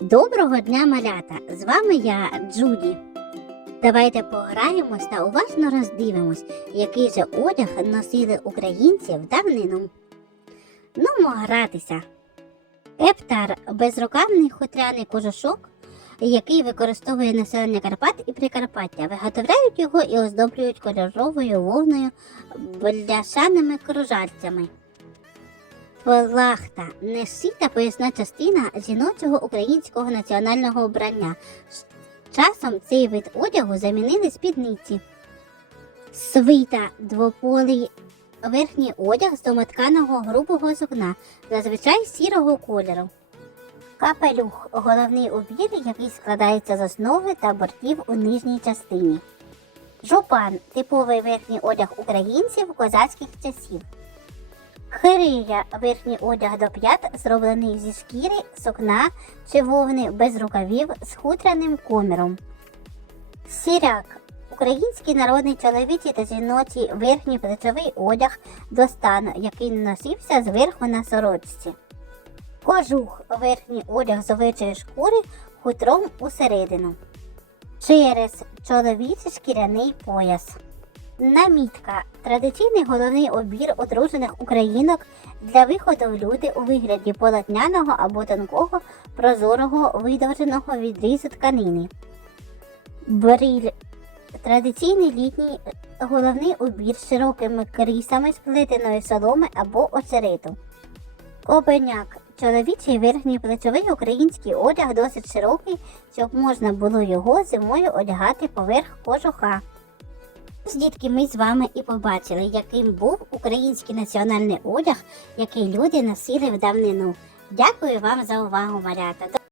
Доброго дня, малята! З вами я, Джуді. Давайте пограємось та уважно роздивимось, який же одяг носили українці в давнину. Нумо гратися. Ептар безрукавний хутряний кожушок, який використовує населення Карпат і Прикарпаття. Виготовляють його і оздоблюють кольоровою вовною бляшаними кружальцями. Плахта нешита поясна частина жіночого українського національного обрання. Часом цей вид одягу замінили спідниці. Свита двополий верхній одяг з домотканого грубого сукна, зазвичай сірого кольору. Капелюх головний убір, який складається з основи та бортів у нижній частині. Жупан типовий верхній одяг українців козацьких часів. Хирия верхній одяг до п'ят, зроблений зі шкіри, сукна чи вовни без рукавів з хутряним коміром. Сіряк український народний чоловічий та жіночий верхній плечовий одяг до стану, який носився зверху на сорочці. Кожух верхній одяг з овечої шкури хутром усередину. Через чоловічий шкіряний пояс. Намітка традиційний головний обір одружених українок для виходу в люди у вигляді полотняного або тонкого прозорого видовженого відрізу тканини. Бриль традиційний літній головний убір з широкими крісами з плетеної соломи або очерету. Кобеняк чоловічий верхній плечовий український одяг досить широкий, щоб можна було його зимою одягати поверх кожуха. Дітки, ми з вами і побачили, яким був український національний одяг, який люди носили в давнину. Дякую вам за увагу, малята.